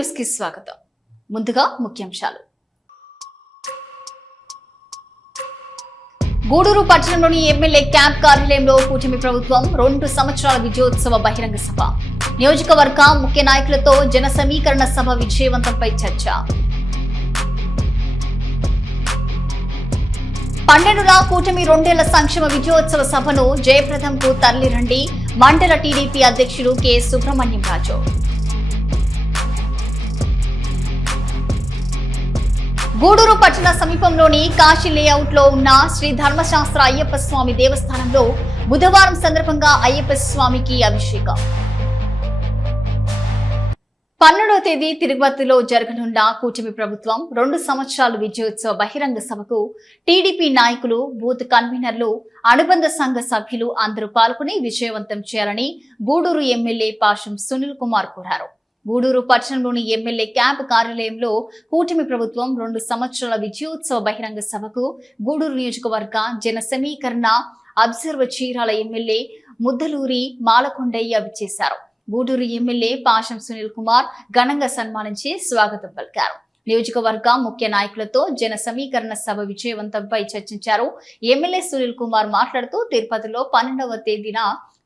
స్వాగతం. ముందుగా ముఖ్యాంశాలు. గూడూరు పట్టణంలోని ఎమ్మెల్యే క్యాంప్ కార్యాలయంలో కూటమి ప్రభుత్వం 2 సంవత్సరాల విజయోత్సవ బహిరంగ సభ. నియోజకవర్గ ముఖ్య నాయకులతో జన సమీకరణ సభ విజయవంతంపై చర్చ. 12వ కూటమి 2 ఏళ్ల సంక్షేమ విజయోత్సవ సభను జయప్రదంకు తరలిరండి మండల టీడీపీ అధ్యక్షుడు కె సుబ్రహ్మణ్యం రాజు. గూడూరు పట్టణ సమీపంలోని కాశీ లేఅవుట్ లో ఉన్న శ్రీ ధర్మశాస్త్ర అయ్యప్ప స్వామి దేవస్థానంలో బుధవారం సందర్భంగా అయ్యప్ప స్వామికి అభిషేకం. 12వ తేదీ తిరుపతిలో జరగనున్న కూటమి ప్రభుత్వం 2 సంవత్సరాల విజయోత్సవ బహిరంగ సభకు టీడీపీ నాయకులు, బూత్ కన్వీనర్లు, అనుబంధ సంఘ సభ్యులు అందరూ పాల్గొని విజయవంతం చేయాలని గూడూరు ఎమ్మెల్యే పాషం సునీల్ కుమార్ కోరారు. గూడూరు పట్టణంలోని ఎమ్మెల్యే క్యాంప్ కార్యాలయంలో కూటమి ప్రభుత్వం 2 సంవత్సరాల విజయోత్సవ బహిరంగ సభకు గూడూరు నియోజకవర్గ జన సమీకరణ అబ్జర్వర్ చీరాల ఎమ్మెల్యే ముద్దలూరి మాలకొండయ్య విచ్చేశారు. గూడూరు ఎమ్మెల్యే పాషం సునీల్ కుమార్ ఘనంగా సన్మానించి స్వాగతం పలికారు. నియోజకవర్గ ముఖ్య నాయకులతో జన సమీకరణ సభ విజయవంతంపై చర్చించారు. ఎమ్మెల్యే సునీల్ కుమార్ మాట్లాడుతూ తిరుపతిలో 12వ తేదీన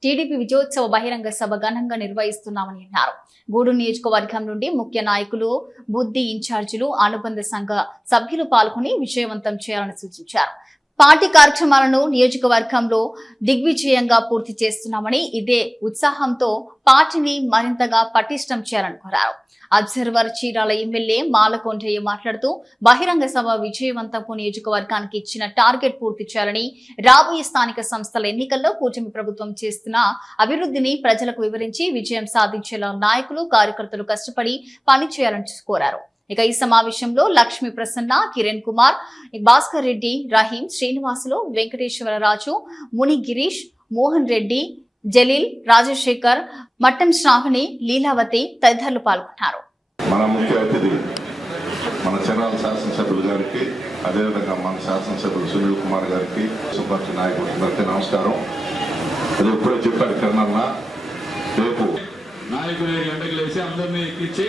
టీడీపీ విజయోత్సవ బహిరంగ సభ ఘనంగా నిర్వహిస్తున్నామని అన్నారు. గూడూరు నియోజకవర్గం నుండి ముఖ్య నాయకులు, బుద్ధి ఇన్ఛార్జీలు, అనుబంధ సంఘ సభ్యులు పాల్గొని విజయవంతం చేయాలని సూచించారు. పార్టీ కార్యక్రమాలను నియోజకవర్గంలో దిగ్విజయంగా పూర్తి చేస్తున్నామని, ఇదే ఉత్సాహంతో పార్టీని మరింతగా పటిష్టం చేయాలని కోరారు. అబ్జర్వర్ చీరాల ఎమ్మెల్యే మాలకొండయ్య మాట్లాడుతూ బహిరంగ సభ విజయవంతపు నియోజకవర్గానికి ఇచ్చిన టార్గెట్ పూర్తి చేయాలని, రాబోయే స్థానిక సంస్థల ఎన్నికల్లో కూటమి ప్రభుత్వం చేస్తున్న అభివృద్ధిని ప్రజలకు వివరించి విజయం సాధించేలా నాయకులు, కార్యకర్తలు కష్టపడి పనిచేయాలని కోరారు. ఇక ఈ సమావేశంలో లక్ష్మీ ప్రసన్న, కిరణ్ కుమార్, భాస్కర్ రెడ్డి, రహీం, శ్రీనివాసులు, వెంకటేశ్వరరాజు, ముని గిరీష్, మోహన్ రెడ్డి, జలీల్, రాజశేఖర్, మట్టం శ్రావణి, లీలావతి తదితరులు పాల్గొన్నారు. మన ముఖ్య అతిథి మన చీరాల శాసనసభ్యులు గారికి, అదేవిధంగా మన శాసనసభ్యులు సునీల్ కుమార్ గారికి, సుపార్టీ నాయకులందరికీ నమస్కారం. అది ఎప్పుడో చెప్పాడు కిరణ్, రేపు నాయకులు ఎండకు లేచి అందరినీ ఎక్కించి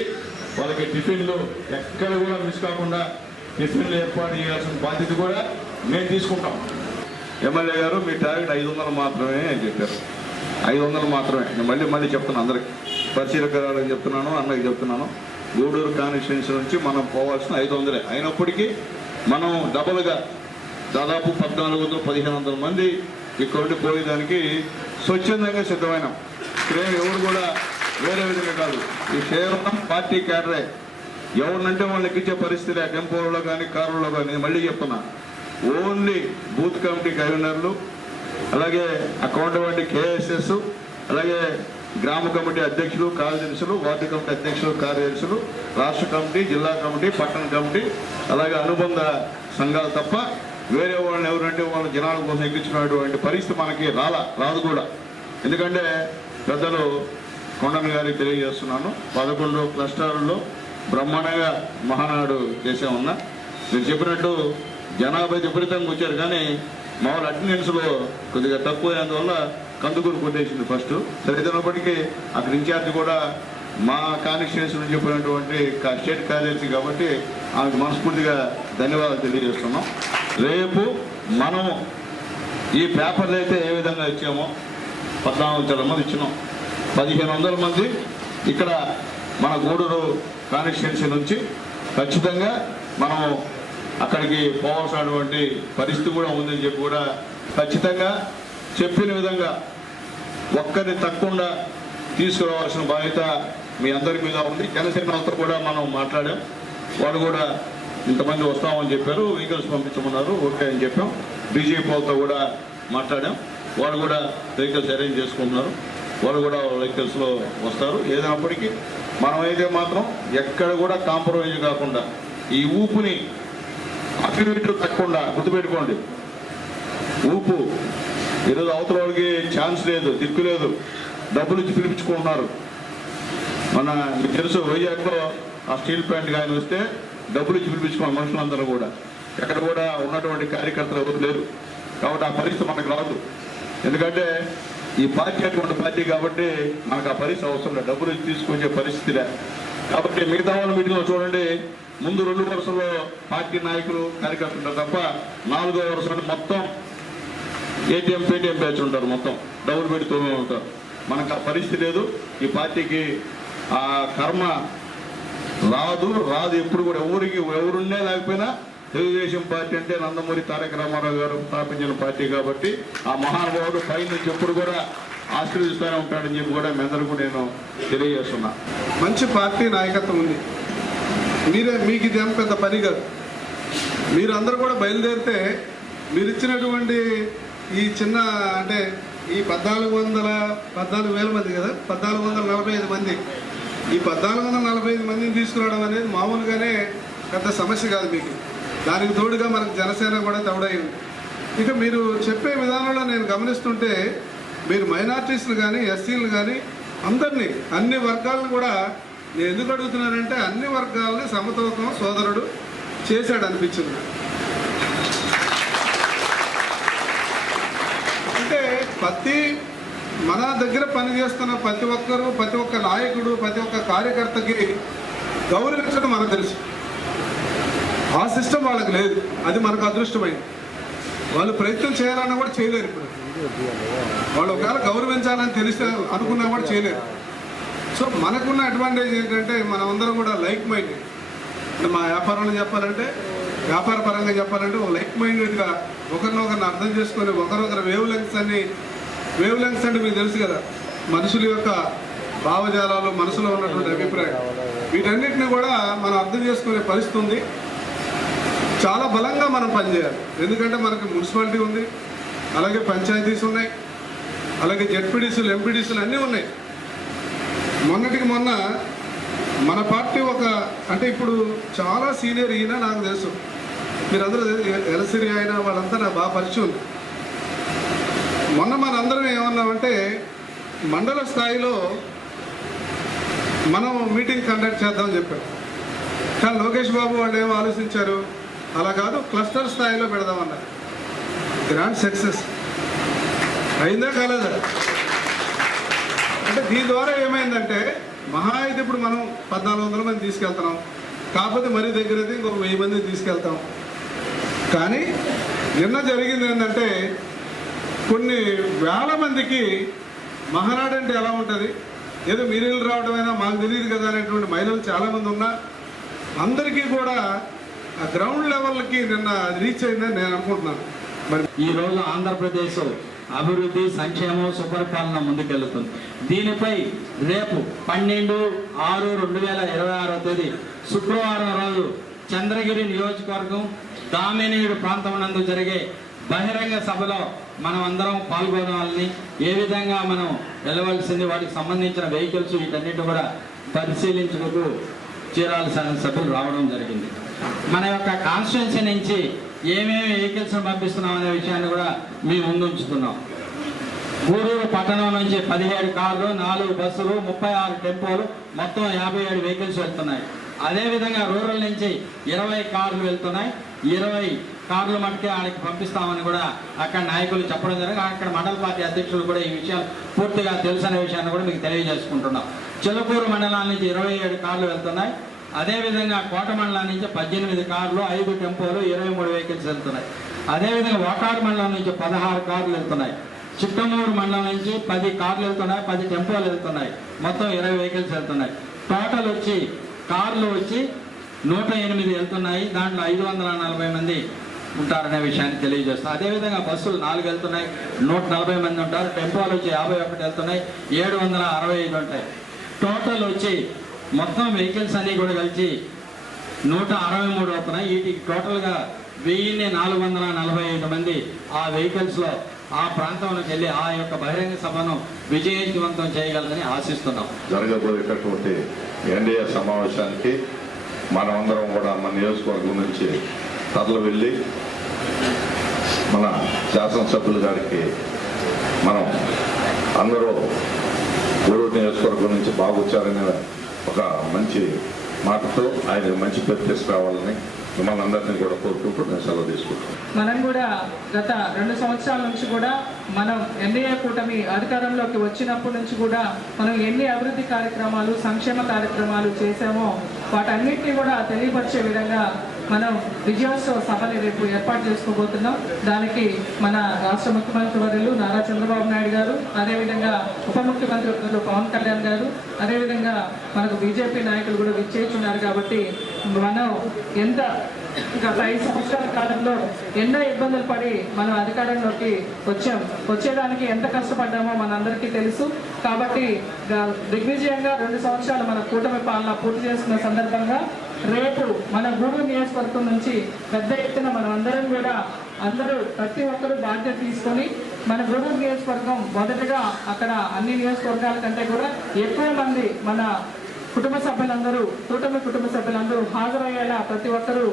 వాళ్ళకి టిఫిన్లు ఎక్కడ కూడా మిస్ కాకుండా టిఫిన్లు ఏర్పాటు చేయాల్సిన బాధ్యత కూడా మేము తీసుకుంటాం. ఎమ్మెల్యే గారు మీ టార్గెట్ 500 మాత్రమే అని చెప్పారు. 500 మాత్రమే. నేను మళ్ళీ చెప్తున్నాను, అందరికి పరిశీలకులకు చెప్తున్నాను, అన్నకి చెప్తున్నాను. గూడూరు కాన్స్టిట్యున్సీ నుంచి మనం పోవాల్సిన 500 అయినప్పటికీ మనం డబుల్గా దాదాపు 1400-1500 మంది ఇక్కడ నుండి పోయేదానికి స్వచ్ఛందంగా సిద్ధమైనాం. ఇక్కడే ఎవరు కూడా వేరే విధంగా కాదు, ఈ కేవలం పార్టీ క్యాడరే. ఎవరినంటే వాళ్ళు ఎక్కించే పరిస్థితి టెంపోలో కానీ, కారులో కానీ. మళ్ళీ చెప్తున్నా, ఓన్లీ బూత్ కమిటీ కన్వీనర్లు, అలాగే అకౌంటబిలిటీ కేఎస్ఎస్, అలాగే గ్రామ కమిటీ అధ్యక్షులు, కార్యదర్శులు, వార్డు కమిటీ అధ్యక్షులు, కార్యదర్శులు, రాష్ట్ర కమిటీ, జిల్లా కమిటీ, పట్టణ కమిటీ, అలాగే అనుబంధ సంఘాలు తప్ప వేరే వాళ్ళని ఎవరంటే వాళ్ళు జనాల కోసం ఎక్కించుకున్నటువంటి పరిస్థితి మనకి రాదు కూడా. ఎందుకంటే పెద్దలు కొండన్ గారికి తెలియజేస్తున్నాను, 11 క్లస్టర్లలో బ్రహ్మాండంగా మహానాడు చేసే ఉన్నా. మీరు చెప్పినట్టు జనాభా విపరీతంగా వచ్చారు, కానీ మామూలు అటెండెన్స్లో కొద్దిగా తక్కువైనందువల్ల కందుకూరు కొట్టేసింది ఫస్ట్. సరిదినప్పటికీ అక్కడ ఇన్ఛార్జ్ కూడా మా కాన్స్టిట్యుయెన్సీ నుంచి చెప్పినటువంటి స్టేట్ కార్యదర్శి కాబట్టి ఆమెకు మనస్ఫూర్తిగా ధన్యవాదాలు తెలియజేస్తున్నాం. రేపు మనం ఈ పేపర్లు అయితే ఏ విధంగా ఇచ్చామో 1400 మంది ఇచ్చినాం. 1500 మంది ఇక్కడ మన గూడూరు కాన్స్టిట్యుయెన్సీ నుంచి ఖచ్చితంగా మనం అక్కడికి పోవాల్సినటువంటి పరిస్థితి కూడా ఉందని చెప్పి కూడా ఖచ్చితంగా చెప్పిన విధంగా ఒక్కరిని తప్పకుండా తీసుకురావాల్సిన బాధ్యత మీ అందరి మీద ఉంది. జనసేనతో కూడా మనం మాట్లాడాం, వాళ్ళు కూడా ఇంతమంది వస్తామని చెప్పారు, వెహికల్స్ పంపించమన్నారు, ఓకే అని చెప్పాం. బీజేపీ వాళ్ళతో కూడా మాట్లాడాం, వాళ్ళు కూడా వెహికల్స్ అరేంజ్ చేసుకుంటున్నారు, వాళ్ళు కూడా వెహికల్స్లో వస్తారు. ఏదైనప్పటికీ మనమైతే మాత్రం ఎక్కడ కూడా కాంప్రమైజ్ కాకుండా ఈ ఊపుని అటు ఇటు తగ్గకుండా గుర్తుపెట్టుకోండి. ఊపు ఈరోజు అవతల వాళ్ళకి ఛాన్స్ లేదు, దిక్కు లేదు, డబ్బులు ఇచ్చి పిలిపించుకుంటున్నారు. మన మీకు తెలుసు, వైజాగ్లో ఆ స్టీల్ ప్లాంట్ ఆయన వస్తే డబ్బులు ఇచ్చి పిలిపించుకున్నారు మనుషులందరూ కూడా. ఎక్కడ కూడా ఉన్నటువంటి కార్యకర్తలు ఎవరు లేరు. కాబట్టి ఆ పరిస్థితి మనకు రాదు. ఎందుకంటే ఈ పార్టీ అటువంటి పార్టీ కాబట్టి మనకు ఆ పరిస్థితి అవసరం లేదు, డబ్బులు తీసుకొచ్చే పరిస్థితి లే. కాబట్టి మిగతా వాళ్ళ మీటింగ్లో చూడండి, ముందు 2 వరుసల్లో పార్టీ నాయకులు కార్యకర్తలు ఉంటారు తప్ప 4వ వరుస మొత్తం ఏటీఎం పేటీఎం బ్యాచ్ ఉంటారు, మొత్తం డబ్బులు పెడుతూ ఉంటారు. మనకు ఆ పరిస్థితి లేదు. ఈ పార్టీకి ఆ కర్మ రాదు ఎప్పుడు కూడా. ఎవరుండే లేకపోయినా తెలుగుదేశం పార్టీ అంటే నందమూరి తారక రామారావు గారు స్థాపించిన పార్టీ కాబట్టి ఆ మహానుభావుడు పై నుంచి ఎప్పుడు కూడా ఆశీర్వదిస్తూనే ఉంటాడని చెప్పి కూడా మీ అందరికీ నేను తెలియజేస్తున్నా. మంచి పార్టీ నాయకత్వం ఉంది. మీకు ఇది ఏం పెద్ద పని కాదు. మీరు అందరూ కూడా బయలుదేరితే మీరు ఇచ్చినటువంటి ఈ చిన్న అంటే ఈ 14,000 మంది కదా, 1445 మంది, ఈ 1445 మందిని తీసుకురావడం అనేది మామూలుగానే పెద్ద సమస్య కాదు మీకు. దానికి తోడుగా మనకు జనసేన కూడా తోడైంది. ఇక మీరు చెప్పే విధానంలో నేను గమనిస్తుంటే మీరు మైనార్టీస్ని కానీ ఎస్సీలు కానీ అందరినీ అన్ని వర్గాలను కూడా నేను ఎందుకు అడుగుతున్నానంటే అన్ని వర్గాలని సమతూకం సోదరుడు చేశాడు అనిపించింది. అంటే మన దగ్గర పనిచేస్తున్న ప్రతి ఒక్క నాయకుడు, ప్రతి ఒక్క కార్యకర్తకి గౌరవించడం మనకు తెలుసు. ఆ సిస్టమ్ వాళ్ళకి లేదు. అది మనకు అదృష్టమైంది. వాళ్ళు ప్రయత్నం చేయాలన్నా కూడా చేయలేరు. ఇప్పుడు వాళ్ళు ఒకవేళ గౌరవించాలని తెలిస్తే అనుకున్నా కూడా చేయలేరు. సో మనకున్న అడ్వాంటేజ్ ఏంటంటే మనమందరం కూడా లైక్ మైండెడ్. మా వ్యాపార పరంగా చెప్పాలంటే లైక్ మైండెడ్గా ఒకరినొకరిని అర్థం చేసుకొని ఒకరొకరు వేవ్ లెంగ్స్ అంటే మీకు తెలుసు కదా, మనుషుల యొక్క భావజాలాలు, మనసులో ఉన్నటువంటి అభిప్రాయం, వీటన్నిటిని కూడా మనం అర్థం చేసుకునే పరిస్థితి ఉంది. చాలా బలంగా మనం పనిచేయాలి. ఎందుకంటే మనకి మున్సిపాలిటీ ఉంది, అలాగే పంచాయతీస్ ఉన్నాయి, అలాగే జెడ్పీడీసీలు, ఎంపీడీసీలు అన్నీ ఉన్నాయి. మొన్నటికి మొన్న మన పార్టీ అంటే ఇప్పుడు చాలా సీనియర్ ఈయన నాకు తెలుసు, మీరందరూ ఎలసిరి అయిన వాళ్ళంతా నాకు బాగా పరిచయం ఉంది. మొన్న మనందరం ఏమన్నామంటే మండల స్థాయిలో మనం మీటింగ్ కండక్ట్ చేద్దామని చెప్పారు. కానీ లోకేష్ బాబు వాళ్ళు ఏమో ఆలోచించారు, అలా కాదు క్లస్టర్ స్థాయిలో పెడదామన్నారు. గ్రాండ్ సక్సెస్ అయిందా కాలేదా? అంటే దీని ద్వారా ఏమైందంటే మహా అయితే ఇప్పుడు మనం 1400 మంది తీసుకెళ్తున్నాం, కాకపోతే మరీ దగ్గర అయితే ఇంకొక 1000 మందిని తీసుకెళ్తాం. కానీ నిన్న జరిగింది ఏంటంటే కొన్ని వేల మందికి మహానాడు అంటే ఎలా ఉంటుంది, ఏదో మీరు రావడమైనా మాకు తెలియదు కదా అనేటువంటి మహిళలు చాలామంది ఉన్నా అందరికీ కూడా ఆ గ్రౌండ్ లెవెల్కి నిన్న రీచ్ అయిందని నేను అనుకుంటున్నాను. మరి ఈరోజు ఆంధ్రప్రదేశ్ అభివృద్ధి, సంక్షేమం, సుపరిపాలన ముందుకెళ్తుంది. దీనిపై రేపు 12/6/2026 శుక్రవారం రోజు చంద్రగిరి నియోజకవర్గం దామినేడు ప్రాంతం నందు జరిగే బహిరంగ సభలో మనం అందరం పాల్గొనాలని, ఏ విధంగా మనం వెళ్ళవలసింది, వాటికి సంబంధించిన వెహికల్స్ వీటన్నిటి కూడా పరిశీలించుటకు చీరాల శాసనసభ్యులు రావడం జరిగింది. మన యొక్క కాన్స్టిట్యున్సీ నుంచి ఏమేమి వెహికల్స్ పంపిస్తున్నాం అనే విషయాన్ని కూడా మేము ముందుంచుతున్నాం. గూడూరు పట్టణం నుంచి 17 కార్లు, 4 బస్సులు, 36 టెంపోలు, మొత్తం 57 వెహికల్స్ వెళ్తున్నాయి. అదేవిధంగా రూరల్ నుంచి 20 కార్లు వెళ్తున్నాయి. 20 కార్లు మటుకే ఆడికి పంపిస్తామని కూడా అక్కడ నాయకులు చెప్పడం జరిగింది. అక్కడ మండల పార్టీ అధ్యక్షులు కూడా ఈ విషయాలు పూర్తిగా తెలుసనే విషయాన్ని కూడా మీకు తెలియజేసుకుంటున్నాం. చిలకూరు మండలం నుంచి 27 కార్లు వెళ్తున్నాయి. అదేవిధంగా కోట మండలం నుంచి 18 కార్లు, 5 టెంపోలు, 23 వెహికల్స్ వెళ్తున్నాయి. అదేవిధంగా వాకాడు మండలం నుంచి 16 కార్లు వెళ్తున్నాయి. చిట్టమూరు మండలం నుంచి 10 కార్లు వెళ్తున్నాయి, 10 టెంపోలు వెళ్తున్నాయి, మొత్తం 20 వెహికల్స్ వెళ్తున్నాయి. టోటల్ వచ్చి కార్లు వచ్చి 108 వెళ్తున్నాయి. దాంట్లో 540 మంది ఉంటారనే విషయాన్ని తెలియజేస్తాం. అదేవిధంగా బస్సులు 4 వెళ్తున్నాయి, 140 మంది ఉంటారు. టెంపోలు వచ్చి 51 వెళ్తున్నాయి, 765 ఉంటాయి. టోటల్ వచ్చి మొత్తం వెహికల్స్ అన్నీ కూడా కలిసి 163 అవుతున్నాయి. వీటికి టోటల్గా 1445 మంది ఆ వెహికల్స్లో ఆ ప్రాంతంలోకి వెళ్ళి ఆ యొక్క బహిరంగ సభను విజయవంతం చేయగలరని ఆశిస్తున్నాం. జరగబోయేటటువంటి ఎన్డీఏ సమావేశానికి మనమందరం కూడా మన నియోజకవర్గం నుంచి తరలి వెళ్ళి మన శాసనసభ్యుల గారికి మనం అందరూ గూడూరు నియోజకవర్గం నుంచి బాగా వచ్చారనే ఒక మంచి మాటతో ఆయన మంచి పేరు తీసుకురావాలని మిమ్మల్ని అందరినీ కూడా కోరుకుంటూ నేను సెలవు తీసుకుంటాను. మనం కూడా గత 2 సంవత్సరాల నుంచి కూడా మనం ఎన్డీఏ కూటమి అధికారంలోకి వచ్చినప్పటి నుంచి కూడా మనం ఎన్ని అభివృద్ధి కార్యక్రమాలు సంక్షేమ కార్యక్రమాలు చేశామో వాటన్నిటినీ కూడా తెలియపరిచే విధంగా మనం విజయోత్సవ సభని రేపు ఏర్పాటు చేసుకోబోతున్నాం. దానికి మన రాష్ట్ర ముఖ్యమంత్రి వర్యులు నారా చంద్రబాబు నాయుడు గారు, అదేవిధంగా ఉప ముఖ్యమంత్రి వర్యులు పవన్ కళ్యాణ్ గారు, అదేవిధంగా మనకు బీజేపీ నాయకులు కూడా విచ్చేస్తున్నారు. కాబట్టి మనం గత 5 సంవత్సరాల కాలంలో ఎన్నో ఇబ్బందులు పడి మనం అధికారంలోకి వచ్చేదానికి ఎంత కష్టపడ్డామో మనందరికీ తెలుసు. కాబట్టి దిగ్విజయంగా 2 సంవత్సరాలు మన కూటమి పాలన పూర్తి చేసుకున్న సందర్భంగా రేపు మన గూడూరు నియోజకవర్గం నుంచి పెద్ద ఎత్తున మనం అందరం కూడా ప్రతి ఒక్కరూ బాధ్యత తీసుకొని మన గూడూరు నియోజకవర్గం మొదటగా అక్కడ అన్ని నియోజకవర్గాల కంటే కూడా ఎక్కువ మంది మన కుటుంబ సభ్యులందరూ కుటుంబ సభ్యులందరూ హాజరయ్యేలా ప్రతి ఒక్కరూ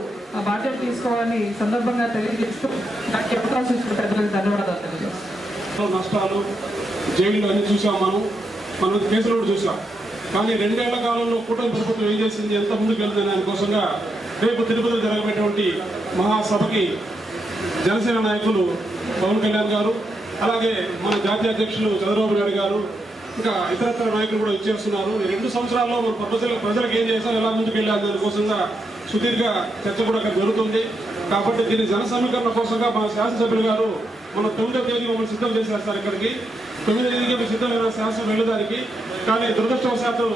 బాధ్యత తీసుకోవాలని సందర్భంగా తెలియజేస్తూ నాకు అవకాశం ఇచ్చిన పెద్దలకు ధన్యవాదాలు తెలియజేస్తాం. నష్టాలు జైలు అన్ని చూసాం, మనం కేసులు కూడా చూసాం. కానీ 2 ఏళ్ల కాలంలో కూటమి ప్రభుత్వం ఏం చేసింది, ఎంత ముందుకు వెళ్తుంది దానికోసంగా రేపు తిరుపతిలో జరగబెట్టేటువంటి మహాసభకి జనసేన నాయకులు పవన్ కళ్యాణ్ గారు, అలాగే మన జాతీయ అధ్యక్షులు చంద్రబాబు నాయుడు గారు, ఇంకా ఇతరత్ర నాయకులు కూడా వచ్చేస్తున్నారు. ఈ 2 సంవత్సరాల్లో మన ప్రజలకు ఏం చేస్తాం, ఎలా ముందుకు వెళ్ళాలి దానికోసంగా సుదీర్ఘ చర్చ కూడా అక్కడ జరుగుతుంది. కాబట్టి దీని జన సమీకరణ కోసంగా మన శాసనసభ్యులు గారు మన 9వ తేదీ మమ్మల్ని సిద్ధం చేశారు సార్. ఇక్కడికి 9వ తేదీకి మేము సిద్ధమైన శాసనం వెళ్ళడానికి. కానీ దురదృష్టవశాత్తు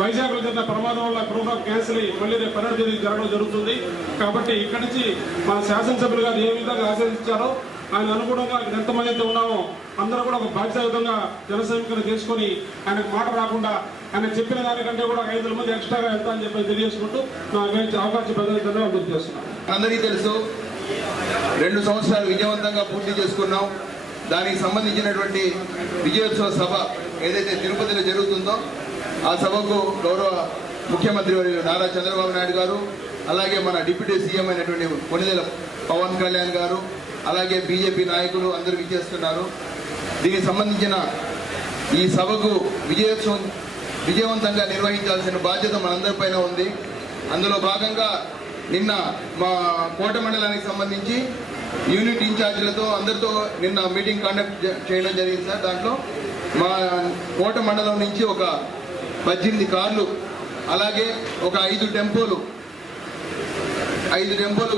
వైజాగ్లో జరిగిన ప్రమాదం వల్ల ప్రోగ్రాం క్యాన్సిల్ అయ్యి మళ్ళీ రేపు 12వ తేదీ జరగడం జరుగుతుంది. కాబట్టి ఇక్కడి నుంచి మన శాసనసభ్యులు గారు ఏ విధంగా ఆశీర్వదించారో ఆయన అనుగుణంగా ఎంతమంది అయితే ఉన్నామో అందరూ కూడా ఒక బాధ్యతాయుతంగా జన సమీకరణ చేసుకొని ఆయనకు మాట రాకుండా ఆయన చెప్పిన దానికంటే కూడా 500 మంది ఎక్స్ట్రాగా వెళ్తా అని చెప్పి తెలియజేసుకుంటూ నాకు అవకాశం ధన్యవాదాలు చేస్తున్నాను. అందరికీ తెలుసు, 2 సంవత్సరాలు విజయవంతంగా పూర్తి చేసుకున్నాం. దానికి సంబంధించినటువంటి విజయోత్సవ సభ ఏదైతే తిరుపతిలో జరుగుతుందో ఆ సభకు గౌరవ ముఖ్యమంత్రి వర్యులు నారా చంద్రబాబు నాయుడు గారు, అలాగే మన డిప్యూటీ సీఎం అయినటువంటి కొణిదెల పవన్ కళ్యాణ్ గారు, అలాగే బీజేపీ నాయకులు అందరూ విచ్చేస్తున్నారు. దీనికి సంబంధించిన ఈ సభకు విజయవంతంగా నిర్వహించాల్సిన బాధ్యత మనందరిపైన ఉంది. అందులో భాగంగా నిన్న మా కోట మండలానికి సంబంధించి యూనిట్ ఇన్ఛార్జీలతో అందరితో నిన్న మీటింగ్ కండక్ట్ చేయడం జరిగింది సార్. దాంట్లో మా కోట మండలం నుంచి ఒక 18 కార్లు, అలాగే ఒక 5 టెంపోలు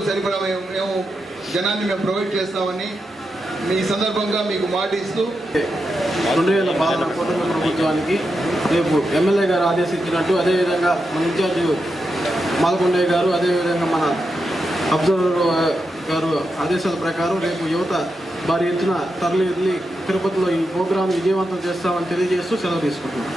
సరిపడా మేము జనాన్ని ప్రొవైడ్ చేస్తామని ఈ సందర్భంగా మీకు మాట ఇస్తూ 2000 కూటమి ప్రభుత్వానికి రేపు ఎమ్మెల్యే గారు ఆదేశించినట్టు, అదేవిధంగా మన ఇన్ఛార్జి మాల్కొండయ్య గారు, అదేవిధంగా మన అబ్జర్వర్ గారు ఆదేశాల ప్రకారం రేపు యువత భారీ ఎత్తున తరలి తిరుపతిలో ఈ ప్రోగ్రాం విజయవంతం చేస్తామని తెలియజేస్తూ సెలవు తీసుకుంటున్నాం.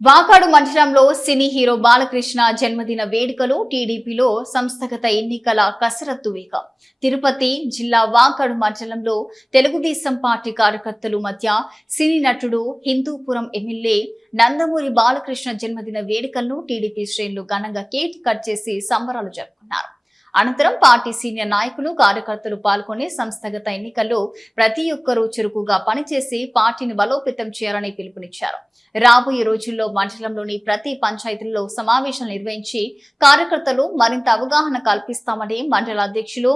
వాకాడు మండలంలో సినీ హీరో బాలకృష్ణ జన్మదిన వేడుకలు టీడీపీలో సంస్థాగత ఎన్నికల కసరత్తు వేగం. తిరుపతి జిల్లా వాకాడు మండలంలో తెలుగుదేశం పార్టీ కార్యకర్తలు మధ్య సినీ నటుడు హిందూపురం ఎమ్మెల్యే నందమూరి బాలకృష్ణ జన్మదిన వేడుకలను టీడీపీ శ్రేణులు ఘనంగా కేక్ కట్ చేసి సంబరాలు జరుపుకున్నారు. అనంతరం పార్టీ సీనియర్ నాయకులు కార్యకర్తలు పాల్గొని సంస్థాగత ఎన్నికల్లో ప్రతి ఒక్కరూ చురుకుగా పనిచేసి పార్టీని బలోపేతం చేయాలని పిలుపునిచ్చారు. రాబోయే రోజుల్లో మండలంలోని ప్రతి పంచాయతీల్లో సమావేశాలు నిర్వహించి కార్యకర్తలు మరింత అవగాహన కల్పిస్తామని మండల అధ్యక్షులు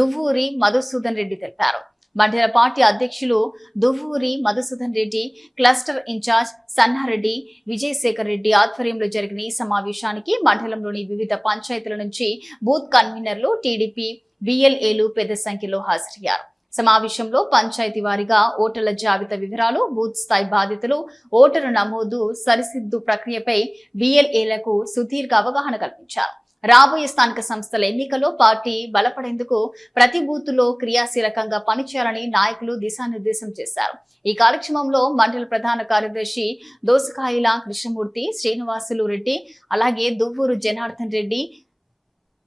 దువ్వూరి మధుసూదన్ రెడ్డి తెలిపారు. మండల పార్టీ అధ్యక్షులు దువ్వూరి మధుసూదన్ రెడ్డి, క్లస్టర్ ఇన్ఛార్జ్ సన్నారెడ్డి విజయశేఖర్ రెడ్డి ఆధ్వర్యంలో జరిగిన ఈ సమావేశానికి మండలంలోని వివిధ పంచాయతీల నుంచి బూత్ కన్వీనర్లు, టీడీపీ బిఎల్ఏలు పెద్ద సంఖ్యలో హాజరయ్యారు. సమావేశంలో పంచాయతీ వారీగా ఓటర్ల జాబితా వివరాలు, బూత్ స్థాయి బాధ్యతలు, ఓటరు నమోదు సరిసిద్దు ప్రక్రియపై బిఎల్ఏలకు సుదీర్ఘ అవగాహన కల్పించారు. రాబోయే స్థానిక సంస్థల ఎన్నికల్లో పార్టీ బలపడేందుకు ప్రతి బూత్ లో క్రియాశీలకంగా పనిచేయాలని నాయకులు దిశానిర్దేశం చేశారు. ఈ కార్యక్రమంలో మండల ప్రధాన కార్యదర్శి దోసకాయల కృష్ణమూర్తి, శ్రీనివాసులు రెడ్డి, అలాగే దువ్వూరు జనార్దన్ రెడ్డి,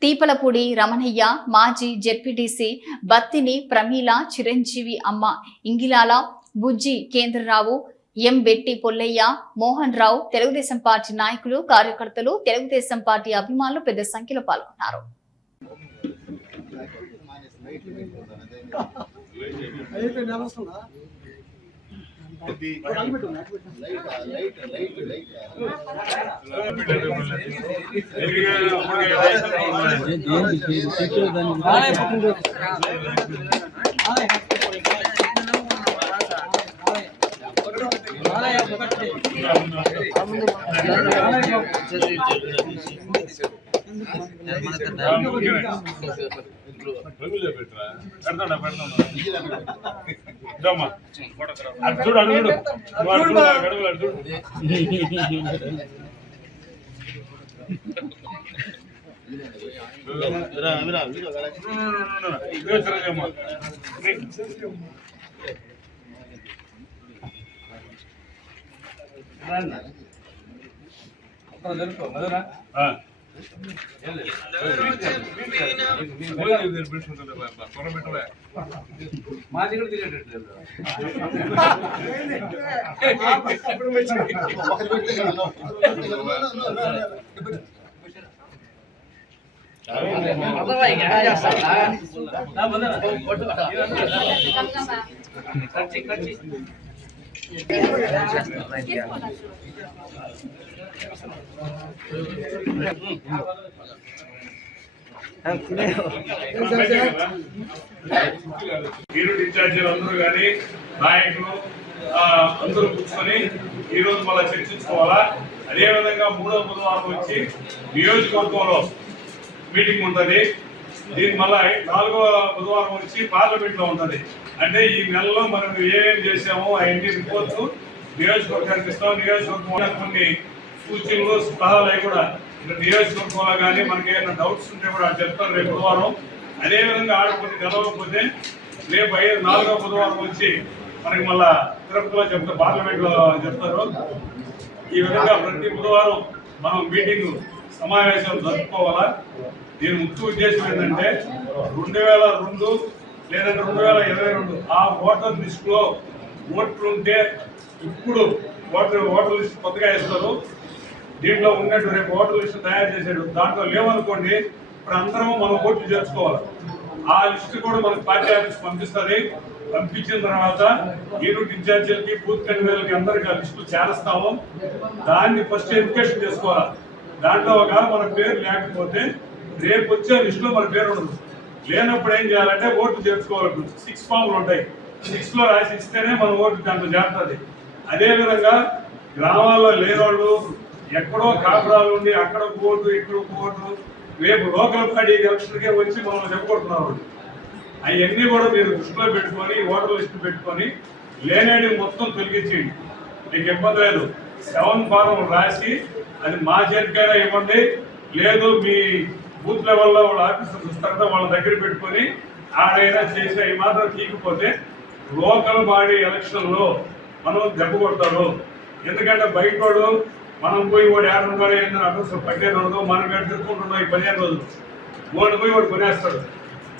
తీపలపూడి రమణయ్య, మాజీ జెడ్పీటీసీ బత్తిని ప్రమీల, చిరంజీవి అమ్మ ఇంగిలాల, బుజ్జి కేంద్రరావు, ఎం బెట్టి పొల్లయ్య, మోహన్ రావు, తెలుగుదేశం పార్టీ నాయకులు, కార్యకర్తలు, తెలుగుదేశం పార్టీ అభిమానులు పెద్ద సంఖ్యలో పాల్గొన్నారు. యూనిట్ ఇన్ఛార్జీలు అందరూ కానీ నాయకులు అందరూ కూర్చొని ఈ రోజు మళ్ళీ చర్చించుకోవాలా. అదేవిధంగా 3వ బుధవారం వచ్చి నియోజకవర్గంలో మీటింగ్ ఉంటుంది. దీని మళ్ళీ 4వ బుధవారం వచ్చి పార్లమెంట్ లో ఉంటుంది. అంటే ఈ నెలలో మనం ఏమేమి చేసామో అవన్నీ రిపోర్ట్స్ నియోజకవర్గానికి ఇస్తాం. నియోజకవర్గంలో కొన్ని సూచనలు సలహాలు అవి కూడా నియోజకవర్గంలో కానీ మనకి ఏమైనా డౌట్స్ ఉంటే కూడా చెప్తారు రేపు బుధవారం. అదేవిధంగా ఆడుకొని గెలవకపోతే రేపు 4వ బుధవారం వచ్చి మనకి మళ్ళా తిరుపతిలో చెప్తారు, పార్లమెంట్ లో చెప్తారు. ఈ విధంగా ప్రతి బుధవారం మనం మీటింగ్ సమావేశాలు జరుపుకోవాలా. దీని ముఖ్య ఉద్దేశం ఏంటంటే 2002 లేదంటే 2022 ఆ ఓటర్ లిస్ట్ లో ఓట్లు ఉంటే ఇప్పుడు ఓటర్ లిస్ట్ కొత్తగా ఇస్తారు. దీంట్లో ఉన్నట్టు రేపు ఓటర్ లిస్ట్ తయారు చేసాడు, దాంట్లో లేవనుకోండి ఇప్పుడు అందరం మనం ఓట్లు చేర్చుకోవాలి. ఆ లిస్ట్ కూడా మనకు పార్టీ ఆఫీస్ పంపిస్తుంది. పంపించిన తర్వాత యూనిట్ ఇన్ఛార్జీలకి బూత్ కన్వీనర్లకి అందరికి ఆ లిస్టు చేరుస్తాము. దాన్ని ఫస్ట్ ఎడ్యుకేషన్ చేసుకోవాలి. దాంట్లో ఒకవేళ మన పేరు లేకపోతే రేపు వచ్చే లిస్టులో మన పేరు ఉండదు. లేనప్పుడు ఏం చేయాలంటే ఓట్లు చేర్చుకోవాలి. 6 ఫామ్లు ఉంటాయి, 6 లో రాసి ఇస్తేనే మన ఓటు దాంట్లో చేరుతుంది. అదేవిధంగా గ్రామాల్లో లేనివాళ్ళు ఎక్కడో కాపురాలు ఉండి అక్కడ ఓటు ఇక్కడ ఓటు రేపు లోకల్ పార్టీ ఎలక్షన్కే వచ్చి మనం చెప్పబడుతున్నారు. అవన్నీ కూడా మీరు దృష్టిలో పెట్టుకొని ఓటర్ లిస్ట్ పెట్టుకొని లేనేది మొత్తం తొలగించేయండి. మీకు ఇబ్బంది లేదు. 7 ఫారం రాసి అది మా చేతికైనా ఇవ్వండి, లేదు మీ బూత్ లెవెల్లో వాళ్ళ ఆఫీసర్స్ వస్తారంటే వాళ్ళ దగ్గర పెట్టుకొని ఆడైనా చేసి అవి మాత్రం తీయకపోతే లోకల్ బాడీ ఎలక్షన్ లో మనం దెబ్బ కొడతారు. ఎందుకంటే బయటోడు మనం పోయి వాడు 50 రూపాయలు ఏంటని అడ్రస్ పట్టేది ఉండదు. మనం తిరుక్కుంటున్నాం ఈ 15 రోజులు. వాడు పోయి వాడు కొనేస్తాడు.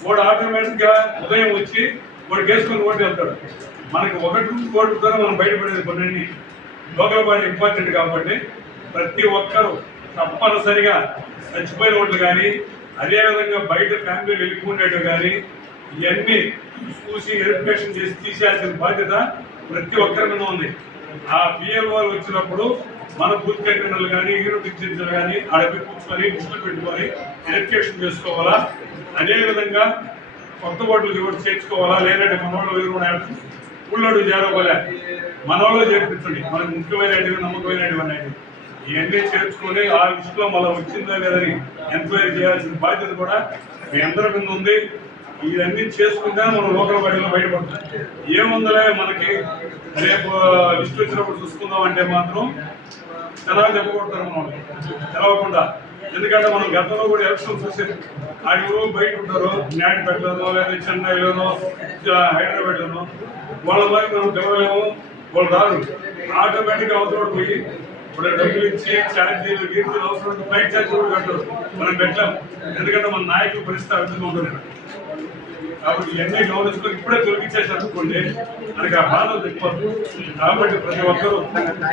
వాడు ఆటోమేటిక్ గా ఉదయం వచ్చి వాడు కేసుకొని ఓటు వెళ్తాడు. మనకి 1 ఓటుతో మనం బయటపడేది కొన్ని. లోకల్ బాడీ ఇంపార్టెంట్ కాబట్టి ప్రతి ఒక్కరూ తప్పనిసరిగా చచ్చిపోయిన ఓట్లు కానీ అదేవిధంగా బయట ఫ్యామిలీలు వెళ్ళిపోయేవి కానీ ఇవన్నీ చూసి వెరిఫికేషన్ చేసి తీసేయాల్సిన బాధ్యత ప్రతి ఒక్కరి మీద ఉంది. ఆ పిఎల్ఓ వచ్చినప్పుడు మన బూత్ కన్వీనర్లు కానీ యూనిట్ ఇన్ఛార్జీలు కానీ ఆడపై కూర్చొని దృష్టిలో పెట్టుకొని వెరిఫికేషన్ చేసుకోవాలా. అదేవిధంగా కొత్త ఓట్లు కూడా చేర్చుకోవాలా. లేదంటే మనోళ్ళు వేరు ఊళ్ళోడు చేరకోలే మనోళ్ళు చేర్పించండి. మనకు ముఖ్యమైనవి నమ్మకమైనవి అనేవి ఇవన్నీ చేర్చుకొని ఆ లిస్టులో మళ్ళీ వచ్చిందో లేదని ఎంక్వైరీ చేయాల్సిన బాధ్యత కూడా మీ అందరి మీద ఉంది. ఇవన్నీ చేసుకుంటే మనం లోకల్ బాడీలో బయటపడతాం. ఏముందలే మనకి రేపు లిస్ట్ వచ్చినప్పుడు చూసుకుందాం అంటే మాత్రం తెలవ చెప్పకూడతారు మనం తెలవకుండా. ఎందుకంటే మనం గతంలో కూడా ఎలక్షన్ చూసేది ఆడిలో బయట ఉంటారు, నాయుడుపేటలోనో లేదా చెన్నైలోనో హైదరాబాద్లోనో వాళ్ళ మరి మనం తెలవలేము. వాళ్ళు రాదు. ఆటోమేటిక్గా అవసరం పోయి ఇప్పుడు డబ్బులు ఇచ్చి ఛార్జీలు గీర్జీలు అవసరం ఫ్లైట్ ఛార్జీ కూడా కట్టరు. మనం పెట్టాం. ఎందుకంటే మన నాయకులు పరిస్థితి అర్థంగా ఉంటుంది కాబట్టి ఇవన్నీ గమనించుకొని ఇప్పుడే తొలగించేసి అనుకోండి మనకి ఆ బాధ తెచ్చిపోతుంది. కాబట్టి ప్రతి ఒక్కరూ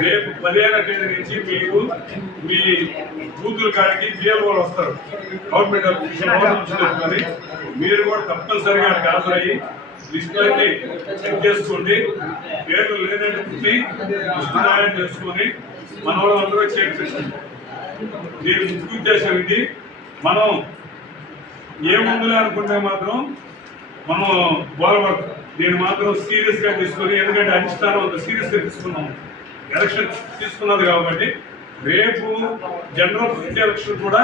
రేపు 15వ తేదీ నుంచి మీరు మీ బూతుల కాడికి పిఎల్ఓలు వస్తారు. గవర్నమెంట్ పెట్టుకొని మీరు కూడా తప్పనిసరిగా హాజరయ్యి లిస్టులన్నీ చెక్ చేసుకోండి. పేర్లు లేనటువంటి లిస్టు తయారు చేసుకొని మన వాళ్ళందరూ చేర్పించండి. దీని ముఖ్య ఉద్దేశం ఇది. మనం ఏముందిలే అనుకుంటే మాత్రం మనం బోలపడతాం. దీన్ని మాత్రం సీరియస్గా తీసుకొని, ఎందుకంటే అధిష్టానం అంత సీరియస్గా తీసుకున్నాం. ఎలక్షన్ తీసుకున్నది కాబట్టి రేపు జనరల్ ఎలక్షన్ కూడా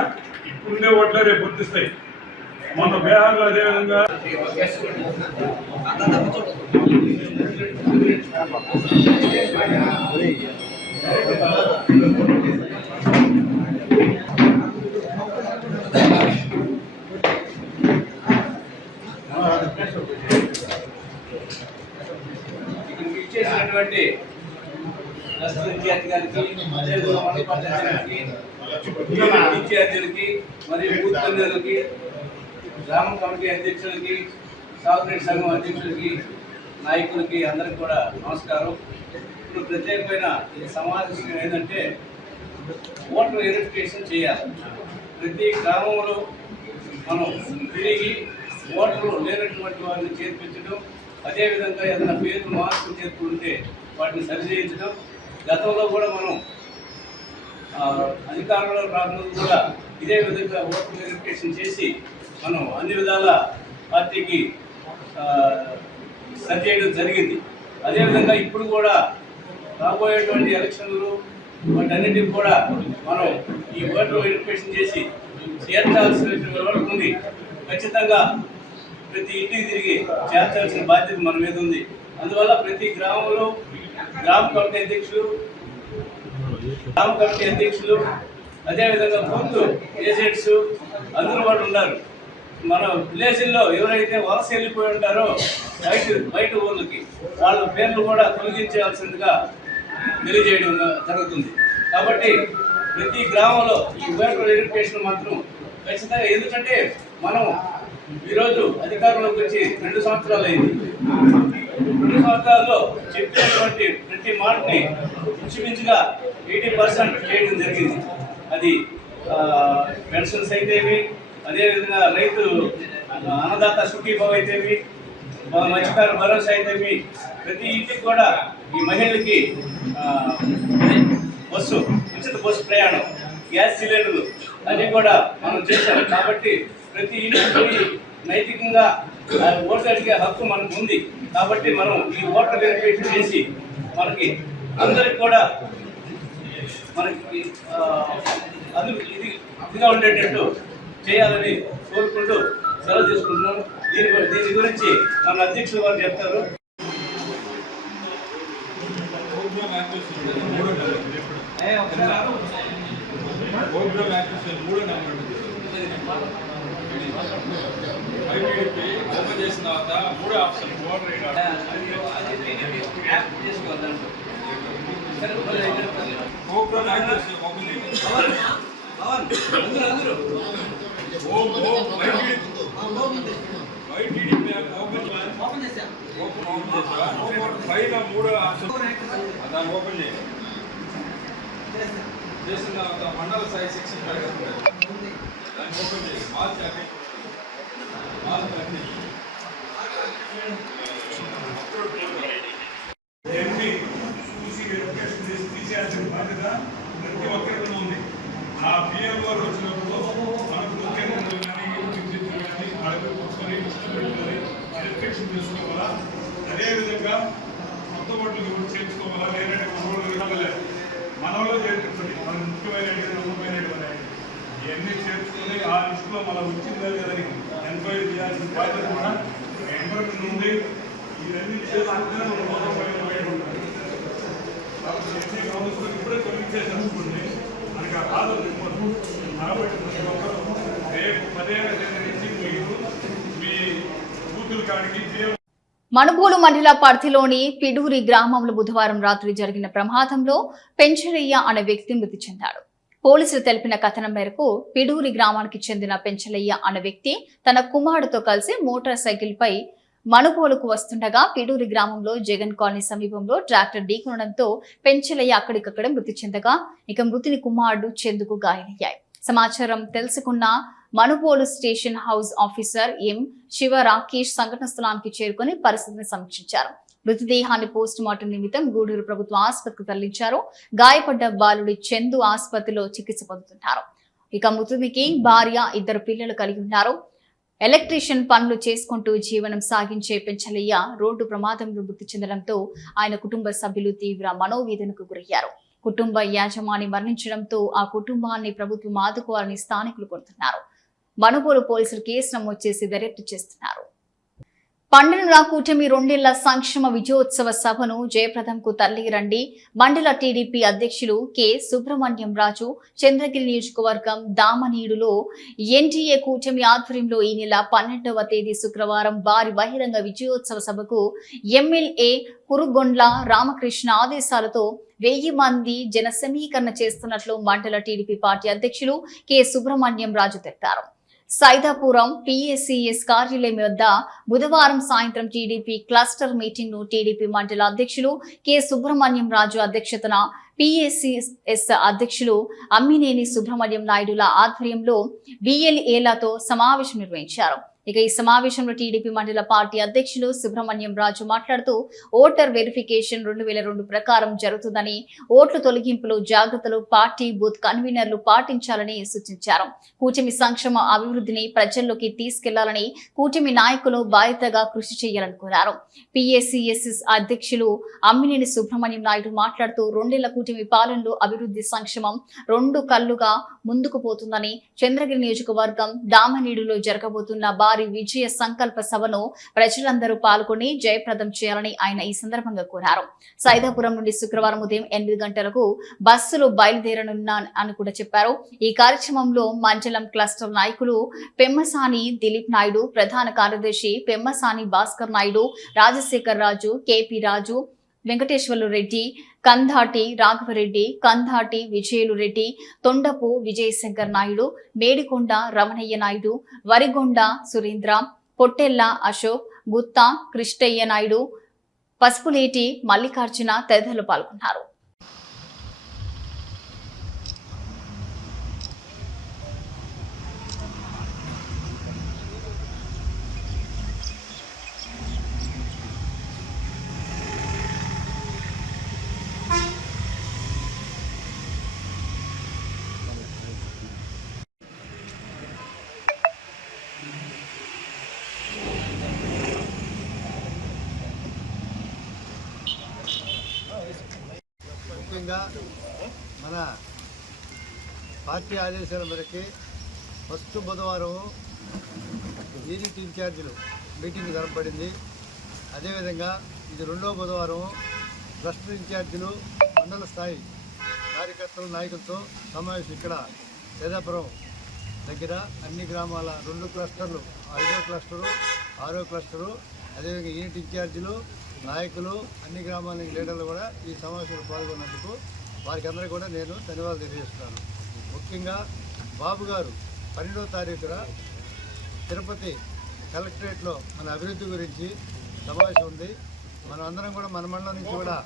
ఇప్పుడుండే ఓట్లే రేపు వర్తిస్తాయి. మొన్న బీహార్లో అదేవిధంగా ఇచ్చేసినటువంటి విద్యార్థులకి మరియు బూత్ కన్వీనర్లకి, గ్రామ కమిటీ అధ్యక్షులకి, సాగునీటి సంఘం అధ్యక్షులకి, నాయకులకి అందరికి కూడా నమస్కారం. ఇప్పుడు ప్రత్యేకమైన ఈ సమావేశం ఏంటంటే ఓటర్ వెరిఫికేషన్ చేయాలి. ప్రతి గ్రామంలో మనం తిరిగి ఓటర్లు లేనటువంటి వారిని చేర్పించడం, అదేవిధంగా ఏదైనా పేరు మార్పులు చేర్పుంటే వాటిని సరిచేయించడం. గతంలో కూడా మనం అధికారంలో రాకముందు కూడా ఇదే విధంగా ఓటర్ వెరిఫికేషన్ చేసి మనం అన్ని విధాల పార్టీకి సరిచేయడం జరిగింది. అదేవిధంగా ఇప్పుడు కూడా రాబోయేటువంటి ఎలక్షన్లు వాటన్నిటికి కూడా మనం ఈ ఓటర్ వెరిఫికేషన్ చేసి చేర్చాల్సిన ఉంది. ఖచ్చితంగా ప్రతి ఇంటికి తిరిగి చేర్చాల్సిన బాధ్యత మన మీద ఉంది. అందువల్ల ప్రతి గ్రామంలో గ్రామ కమిటీ అధ్యక్షులు అదేవిధంగా బూత్ ఏజెంట్స్ అందరూ కూడా ఉన్నారు. మన విలేజ్ల్లో ఎవరైతే వలస వెళ్ళిపోయి ఉంటారో బయట ఊళ్ళకి వాళ్ళ పేర్లు కూడా తొలగించాల్సిందిగా తెలియజేయడం జరుగుతుంది. కాబట్టి ప్రతి గ్రామంలో ఈ ఓటర్ వెరిఫికేషన్ మాత్రం ఖచ్చితంగా, ఎందుకంటే మనం ఈరోజు అధికారంలోకి వచ్చి 2 సంవత్సరాలు అయింది. 2 సంవత్సరాల్లో చెప్పినటువంటి ప్రతి మాటని ఇంచుమించుగా 80% చేయడం జరిగింది. అది పెన్షన్స్ అయితేవి, అదేవిధంగా రైతు అన్నదాత సుఖీభావ అయితేవి, మత్స్యకార భరోసా అయితేవి, ప్రతి ఇంటికి కూడా ఈ మహిళలకి ఉచిత బస్సు ప్రయాణం, గ్యాస్ సిలిండర్లు అన్నీ కూడా మనం చేశాము. కాబట్టి ప్రతి ఇంటికి నైతికంగా ఓటు అడిగే హక్కు మనకు ఉంది. కాబట్టి మనం ఈ ఓటర్ వెరిఫికేషన్ చేసి మనకి అందరికి కూడా మనకి ఇదిగా ఉండేటట్టు చేయాలని కోరుకుంటూ సెలవు తీసుకుంటున్నాను. దీని గురించి మన అధ్యక్షులు వారు చెప్తారు. ఓపెన్ చేసిన తర్వాత 3 ఆప్షన్ పైన 3 ఆప్షన్ దాన్ని ఓపెన్ చేయాలి. చేసిన తర్వాత మండల స్థాయి సెక్షన్ దాన్ని ఓపెన్ చేసి మార్చాలి. చూసి వెరిఫికేషన్ చేసి తీసేయాల్సిన బాధ్యత ప్రతి ఒక్కరికి ఉంది. ఆ పిఎం గారు వచ్చినప్పుడు మనకు ముఖ్యమంత్రులు కానీ విద్యుత్తులు కానీ అడుగు కూర్చొని పెట్టుకొని వెరిఫికేషన్ చేసుకోవాలా. అదేవిధంగా కొత్త ఓట్లు కూడా చేర్చుకోవాలా. లేదంటే మనలో చేర్చుకోండి. మన ముఖ్యమైనటువంటి ఇవన్నీ చేర్చుకొని ఆ లిస్టులో మనం వచ్చిందా లేదని ఎంక్వైరీ చేయాల్సిన బాధ్యత కూడా ఎంపర్మెంట్ ఉంది. ఇవన్నీ చేసుకుంటే మనం మోసం బయట ఉంటాం. కాబట్టి ఎన్ని ప్రభుత్వం ఇప్పుడే తొలగించేసనుకోండి మనకి ఆ బాధ కాబట్టి ప్రతి ఒక్కరు రేపు 10వ తేదీ నుంచి మీరు మీ బూతుల కాడికి మనుబోలు మండల పరిధిలోని పిడూరి గ్రామంలో బుధవారం రాత్రి జరిగిన ప్రమాదంలో పెంచరయ్య అనే వ్యక్తి మృతి చెందాడు. పోలీసులు తెలిపిన కథనం మేరకు పిడూరి గ్రామానికి చెందిన పెంచలయ్య అనే వ్యక్తి తన కుమారుడితో కలిసి మోటార్ సైకిల్ పై మనుబోలుకు వస్తుండగా పిడూరి గ్రామంలో జగన్ కాలనీ సమీపంలో ట్రాక్టర్ ఢీకొనడంతో పెంచలయ్య అక్కడికక్కడే మృతి చెందగా ఇక మృతుని కుమారుడు చందుకు గాయాలయ్యాయి. సమాచారం తెలుసుకున్న Manubolu station house officer M Shiva Rakesh సంఘటన స్థలానికి చేరుకుని పరిస్థితిని సమీక్షించారు. మృతదేహాన్ని పోస్ట్ మార్టం నిమిత్తం గూడూరు ప్రభుత్వ ఆసుపత్రికి తరలించారు. గాయపడ్డ బాలుడి చందు ఆసుపత్రిలో చికిత్స పొందుతున్నారు. ఇక మృతునికి భార్య, 2 పిల్లలు కలిగి ఉన్నారు. ఎలక్ట్రీషియన్ పనులు చేసుకుంటూ జీవనం సాగించే పెంచలయ్య రోడ్డు ప్రమాదంలో మృతి చెందడంతో ఆయన కుటుంబ సభ్యులు తీవ్ర మనోవేదనకు గురయ్యారు. కుటుంబ యాజమాని మరణించడంతో ఆ కుటుంబాన్ని ప్రభుత్వం ఆదుకోవాలని స్థానికులు కోరుతున్నారు. మనుగోలు పోలీసులు కేసు నమోదు చేసి దర్యాప్తు చేస్తున్నారు. పండుగ కూటమి 2 ఏళ్ల సంక్షేమ విజయోత్సవ సభను జయప్రదంకు తరలిరండి. మండల టీడీపీ అధ్యక్షులు కె సుబ్రహ్మణ్యం రాజు చంద్రగిరి నియోజకవర్గం దామనీడులో ఎన్డీఏ కూటమి ఆధ్వర్యంలో ఈ నెల 12వ తేదీ శుక్రవారం భారీ బహిరంగ విజయోత్సవ సభకు ఎమ్మెల్యే కురుగొండ్ల రామకృష్ణ ఆదేశాలతో 1000 మంది జన సమీకరణ చేస్తున్నట్లు మండల టీడీపీ పార్టీ అధ్యక్షులు కె సుబ్రహ్మణ్యం రాజు తెలిపారు. సైదాపురం పిఎస్సిఎస్ కార్యాలయం వద్ద బుధవారం సాయంత్రం టీడీపీ క్లస్టర్ మీటింగ్ ను టీడీపీ మండల అధ్యక్షులు కె సుబ్రహ్మణ్యం రాజు అధ్యక్షతన పిఎస్సిఎస్ అధ్యక్షులు అమ్మినేని సుబ్రహ్మణ్యం నాయుడుల ఆధ్వర్యంలో బిఎల్ఏలతో సమావేశం నిర్వహించారు. ఇక ఈ సమావేశంలో టీడీపీ మండల పార్టీ అధ్యక్షులు సుబ్రహ్మణ్యం రాజు మాట్లాడుతూ ఓటర్ వెరిఫికేషన్ 2002 ప్రకారం జరుగుతుందని, ఓట్ల తొలగింపులో జాగ్రత్తలు పార్టీ బూత్ కన్వీనర్లు పాటించాలని సూచించారు. కూటమి సంక్షేమ అభివృద్ధిని ప్రజల్లోకి తీసుకెళ్లాలని కూటమి నాయకులు బాధ్యతగా కృషి చేయాలని కోరారు. పిఎస్సిఎస్ అధ్యక్షులు అమ్మినేని సుబ్రహ్మణ్యం నాయుడు మాట్లాడుతూ 2 ఏళ్ల కూటమి పాలనలో అభివృద్ధి సంక్షేమం 2 కళ్లుగా ముందుకు పోతుందని, చంద్రగిరి నియోజకవర్గం దామనీడులో జరగబోతున్న భారీ విజయ సంకల్ప సభను ప్రజలందరూ పాల్గొని జయప్రదం చేయాలని ఆయన ఈ సందర్భంగా కోరారు. సైదాపురం నుండి శుక్రవారం ఉదయం 8 గంటలకు బస్సులు బయలుదేరనున్నా అని కూడా చెప్పారు. ఈ కార్యక్రమంలో మండలం క్లస్టర్ నాయకులు పెమ్మసాని దిలీప్ నాయుడు, ప్రధాన కార్యదర్శి పెమ్మసాని భాస్కర్ నాయుడు, రాజశేఖర్ రాజు, కేపీ రాజు, వెంకటేశ్వర్లు రెడ్డి, కంధాటి రాఘవరెడ్డి, కంధాటి విజయులు రెడ్డి, తొండపు విజయశంకర్ నాయుడు, మేడికొండ రమణయ్య నాయుడు, వరిగొండ సురేంద్ర, పొట్టెల్ల అశోక్, గుత్తా కృష్ణయ్య నాయుడు, పసుపులేటి మల్లికార్జున తదితరులు పాల్గొన్నారు. ముఖ్యంగా మన పార్టీ ఆదేశాల మేరకు ఫస్ట్ బుధవారం యూనిట్ ఇన్ఛార్జీలు మీటింగ్ జరపబడింది. అదేవిధంగా ఇది 2వ బుధవారం క్లస్టర్ ఇన్ఛార్జీలు మండల స్థాయి కార్యకర్తల నాయకులతో సమావేశం ఇక్కడ సైదాపురం దగ్గర అన్ని గ్రామాల 2 క్లస్టర్లు, 5వ క్లస్టరు, 6వ క్లస్టరు, అదేవిధంగా యూనిట్ ఇన్ఛార్జీలు, నాయకులు, అన్ని గ్రామాల లీడర్లు కూడా ఈ సమావేశంలో పాల్గొన్నందుకు వారికి అందరికీ కూడా నేను ధన్యవాదాలు తెలియజేస్తున్నాను. ముఖ్యంగా బాబు గారు 12వ తారీఖున తిరుపతి కలెక్టరేట్లో మన అభివృద్ధి గురించి సమావేశం ఉంది. మనం అందరం కూడా మన మండలం నుంచి కూడా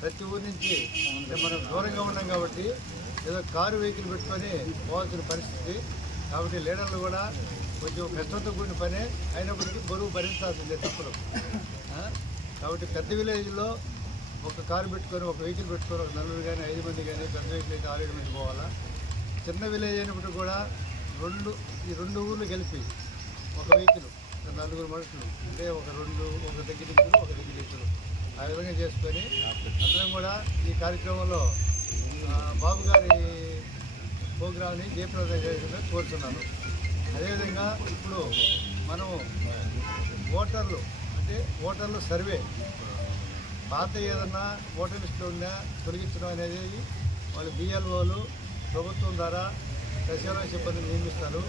ప్రతి ఊరి నుంచి మనం దూరంగా ఉన్నాం కాబట్టి ఏదో కారు వెహికల్ పెట్టుకొని పోవాల్సిన పరిస్థితి కాబట్టి లీడర్లు కూడా కొంచెం కష్టంతో కూడిన పనే అయినప్పటికీ బరువు భరించాల్సిందే తప్పదు. కాబట్టి పెద్ద విలేజ్లో ఒక కారు పెట్టుకొని, ఒక వెహికల్ పెట్టుకొని, ఒక 4 కానీ 5 మంది కానీ, పెద్ద వెహికల్ అయితే 6-7 మంది పోవాలా. చిన్న విలేజ్ అయినప్పుడు కూడా ఈ 2 ఊర్లు కలిపి ఒక వెహికల్ 4 మనుషులు అంటే ఒక దగ్గరించులు, ఒక దగ్గరించులు ఆ విధంగా చేసుకొని అందరం కూడా ఈ కార్యక్రమంలో బాబు గారి ప్రోగ్రామ్ని జయప్రదం చేయాలని కోరుతున్నాను. అదేవిధంగా ఇప్పుడు మనం ఓటర్లు సర్వే పాత ఏదన్నా ఓటర్ లిస్టులో ఉన్నా తొలగించడం అనేది వాళ్ళు బిఎల్ఓలు ప్రభుత్వం ద్వారా సచివాలయ సిబ్బందిని నియమిస్తారు.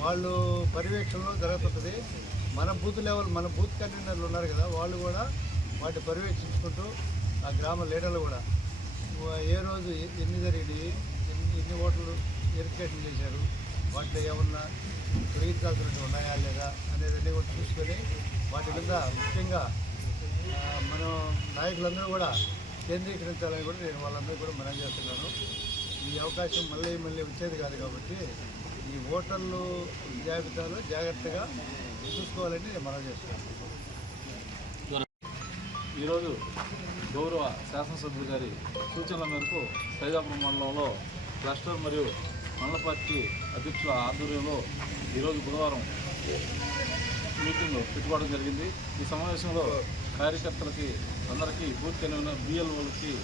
వాళ్ళు పర్యవేక్షణలో జరుగుతుంది. మన బూత్ లెవెల్, మన బూత్ కన్వీనర్లు ఉన్నారు కదా, వాళ్ళు కూడా వాటిని పర్యవేక్షించుకుంటూ ఆ గ్రామ లీడర్లు కూడా ఏ రోజు ఎన్ని జరిగినాయి, ఎన్ని ఓట్లు వెరిఫికేషన్ చేశారు, వాటిలో ఏమన్నా తొలగించాల్సినవి ఉన్నాయా లేదా అనేది కూడా చూసుకొని వాటి మీద ముఖ్యంగా మనం నాయకులందరూ కూడా కేంద్రీకరించాలని కూడా నేను వాళ్ళందరూ కూడా మనం చేస్తున్నాను. ఈ అవకాశం మళ్ళీ వచ్చేది కాదు కాబట్టి ఈ ఓటర్లు జాబితాలో జాగ్రత్తగా చూసుకోవాలని నేను మనం చేస్తున్నాను. ఈరోజు గౌరవ శాసనసభ్యులు గారి సూచనల మేరకు సైదాపురం మండలంలో క్లస్టర్ మరియు మండల పార్టీ అధ్యక్షుల ఆధ్వర్యంలో ఈరోజు బుధవారం మీటింగ్ పెట్టుకోవడం జరిగింది. ఈ సమావేశంలో కార్యకర్తలకి అందరికీ బూత్ కన్వీనర్ బిఎల్ఓలకి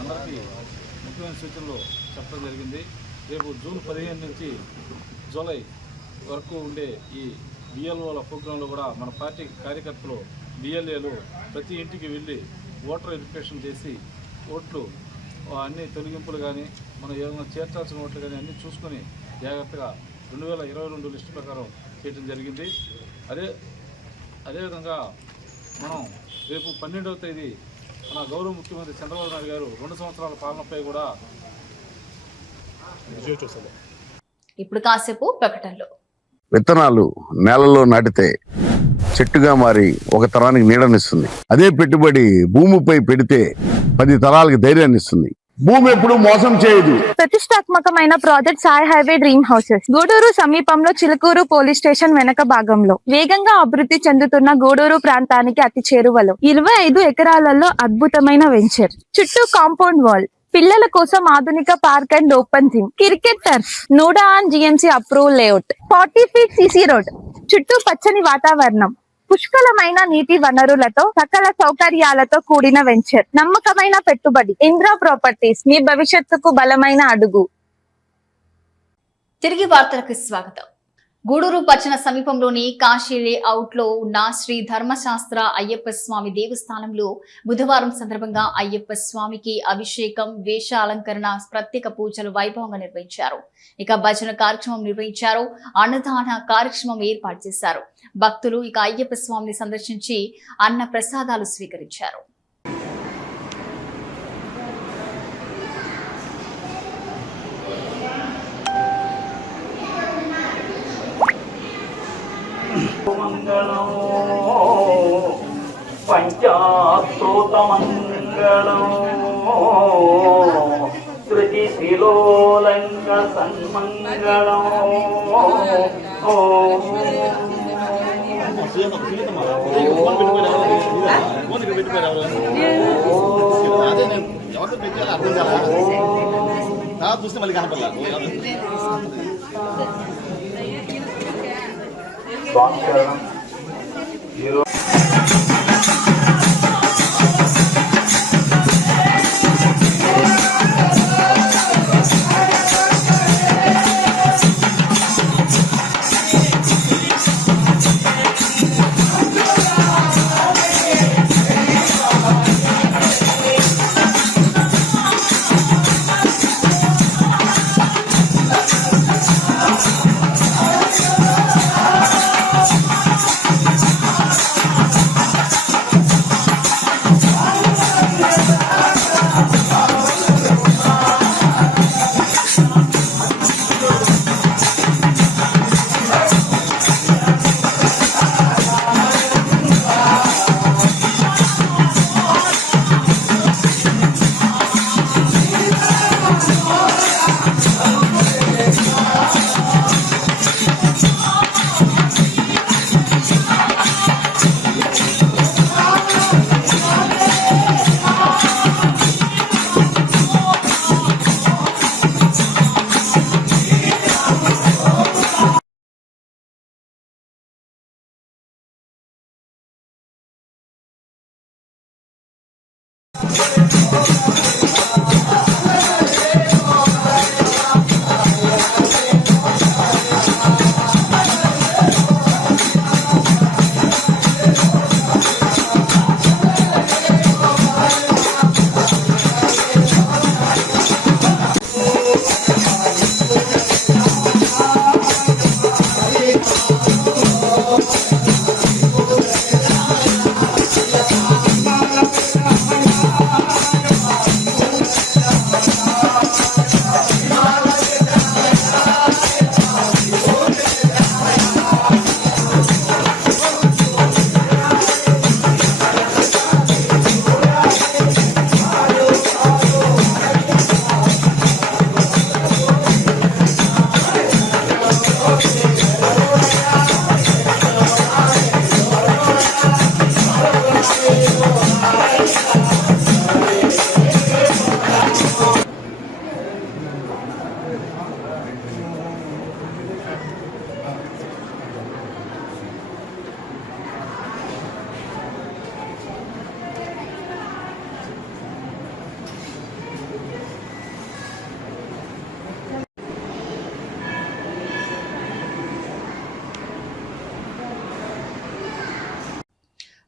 అందరికీ ముఖ్యమైన సూచనలు చెప్పడం జరిగింది. రేపు జూన్ 15 నుంచి జూలై వరకు ఉండే ఈ బిఎల్ఓల ప్రోగ్రాంలో కూడా మన పార్టీ కార్యకర్తలు బిఎల్ఏలు ప్రతి ఇంటికి వెళ్ళి ఓటర్ వెరిఫికేషన్ చేసి ఓట్లు అన్ని తొలగింపులు కానీ మనం ఏమైనా చేర్చాల్సిన ఓట్లు కానీ అన్నీ చూసుకొని జాగ్రత్తగా 2022 లిస్టు ప్రకారం చేయడం జరిగింది. అదేవిధంగా మనం రేపు 12వ తేదీ మన గౌరవ ముఖ్యమంత్రి చంద్రబాబు నాయుడు గారు 2 సంవత్సరాల పాలనపై కూడా ఇప్పుడు కాసేపు ప్రకటనలు. విత్తనాలు నేలలో నాటితే చెట్టుగా మారి ఒక తరానికి నీడనిస్తుంది. అదే పెట్టుబడి భూమిపై పెడితే 10 తరాలకు ధైర్యాన్ని ఇస్తుంది. భూమి ఎప్పుడు మోసం చేయదు. ప్రతిష్టాత్మకమైన project Sai highway dream houses Gudur సమీపంలో చిలుకూరు పోలీస్ స్టేషన్ వెనక భాగంలో వేగంగా అభివృద్ధి చెందుతున్న గూడూరు ప్రాంతానికి అతి చేరువలో 25 ఎకరాలలో అద్భుతమైన వెంచర్. చుట్టూ కాంపౌండ్ వాల్, పిల్లల కోసం ఆధునిక park and open gym, cricket turf, NUDA and GMC approve layout, 40 feet CC road, చుట్టూ పచ్చని వాతావరణం, పుష్కలమైన నీటి వనరులతో సకల సౌకర్యాలతో కూడిన వెంచర్. నమ్మకమైన పెట్టుబడి. ఇంద్రా ప్రాపర్టీస్, మీ భవిష్యత్తుకు బలమైన అడుగు. తిరిగి వార్తలకు స్వాగతం. గూడూరు పట్టణ సమీపంలోని కాశీ లేఅవుట్ లో ఉన్న శ్రీ ధర్మశాస్త్ర అయ్యప్ప స్వామి దేవస్థానంలో బుధవారం సందర్భంగా అయ్యప్ప స్వామికి అభిషేకం, వేష అలంకరణ, ప్రత్యేక పూజలు వైభవంగా నిర్వహించారు. ఇక భజన కార్యక్రమం నిర్వహించారు. అన్నదాన కార్యక్రమం ఏర్పాటు చేశారు. భక్తులు ఇక అయ్యప్ప స్వామిని సందర్శించి అన్న ప్రసాదాలు స్వీకరించారు. మంగళం పంచాస్తోతమంగళం శృతి శిలోలంక సన్మంగళం చూస్తే మళ్ళీ కనపడలా.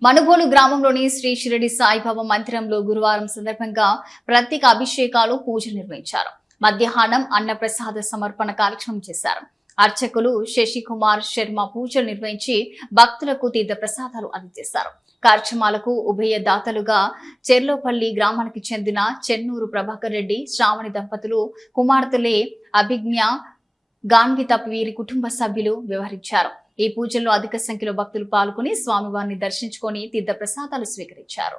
మనుబోలు గ్రామంలోని శ్రీ షిరిడి సాయిబాబా మందిరంలో గురువారం సందర్భంగా ప్రత్యేక అభిషేకాలు పూజలు నిర్వహించారు. మధ్యాహ్నం అన్న ప్రసాద సమర్పణ కార్యక్రమం చేశారు. అర్చకులు శశికుమార్ శర్మ పూజలు నిర్వహించి భక్తులకు తీర్థ ప్రసాదాలు అందజేశారు. కార్యక్రమాలకు ఉభయ దాతలుగా చెర్లోపల్లి గ్రామానికి చెందిన చెన్నూరు ప్రభాకర్ రెడ్డి, శ్రావణి దంపతులు, కుమార్తెలే అభిజ్ఞ, గాన్విత వీరి కుటుంబ సభ్యులు వ్యవహరించారు. ఈ పూజల్లో అధిక సంఖ్యలో భక్తులు పాల్గొని స్వామివారిని దర్శించుకొని తీర్థ ప్రసాదాలు స్వీకరించారు.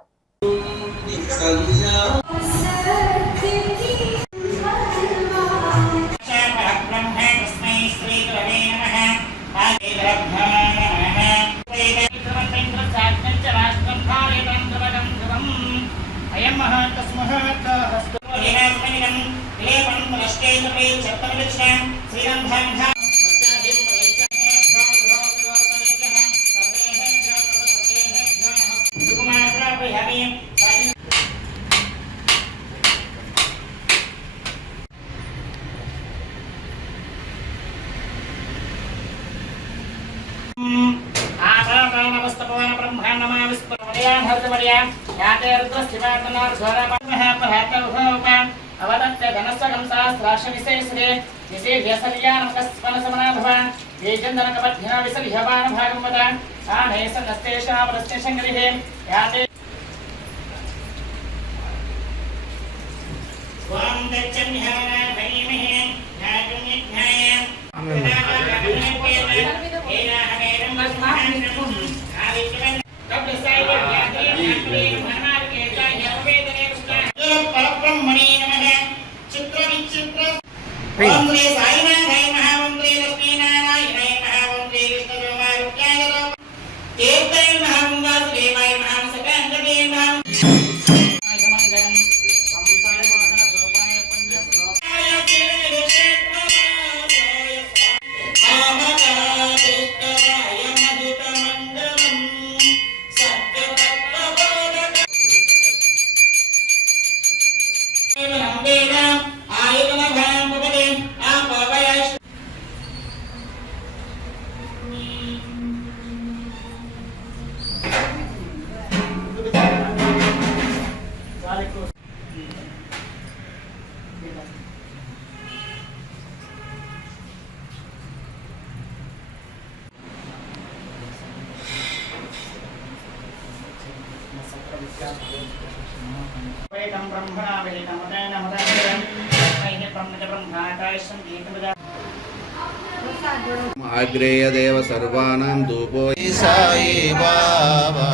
అగ్రేయ దేవ సర్వానాం ధూపో సాయి బాబా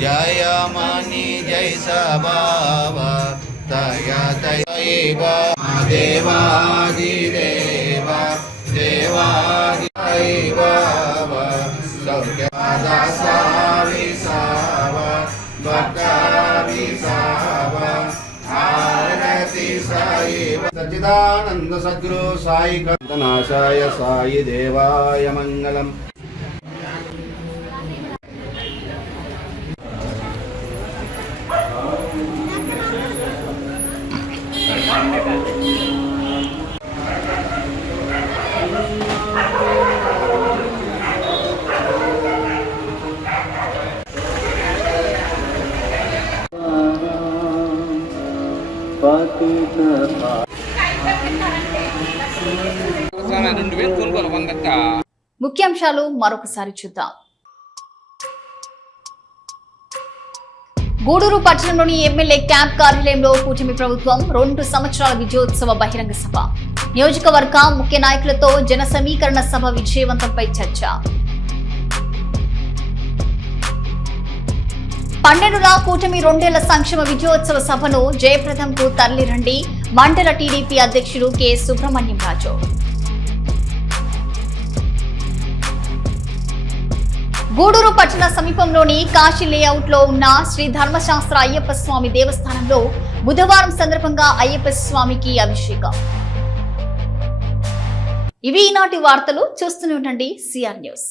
జయ మణి జై బాబా దయా దయ దేవాది దేవ దేవాది బాబా సౌఖ్యదా సావి సావ భక్తావి సావ ఆరతి సాయి సచ్చిదానంద సద్గురు సాయి నాశాయ సాయి దేవాయ మంగళం. ముఖ్యాంశాలు మరొకసారి చూద్దాం. గూడూరు పట్టణంలోని ఎమ్మెల్యే క్యాంప్ కార్యాలయంలో కూటమి ప్రభుత్వం 2 సంవత్సరాల విజయోత్సవ బహిరంగ సభ. నియోజకవర్గ ముఖ్య నాయకులతో జన సమీకరణ సభ విజయవంతంపై చర్చ. 12వ కూటమి 2 ఏళ్ల సంక్షేమ విజయోత్సవ సభను జయప్రదంకు తరలిరండి మండల టీడీపీ అధ్యక్షుడు కె సుబ్రహ్మణ్యం రాజు. గూడూరు పట్టణ సమీపంలోని కాశీ లేఅవుట్ లో ఉన్న శ్రీ ధర్మశాస్త్ర అయ్యప్ప స్వామి దేవస్థానంలో బుధవారం సందర్భంగా అయ్యప్ప స్వామికి అభిషేకం. ఇవి ఈనాటి వార్తలు. చూస్తూనే ఉండండి సిఆర్ న్యూస్.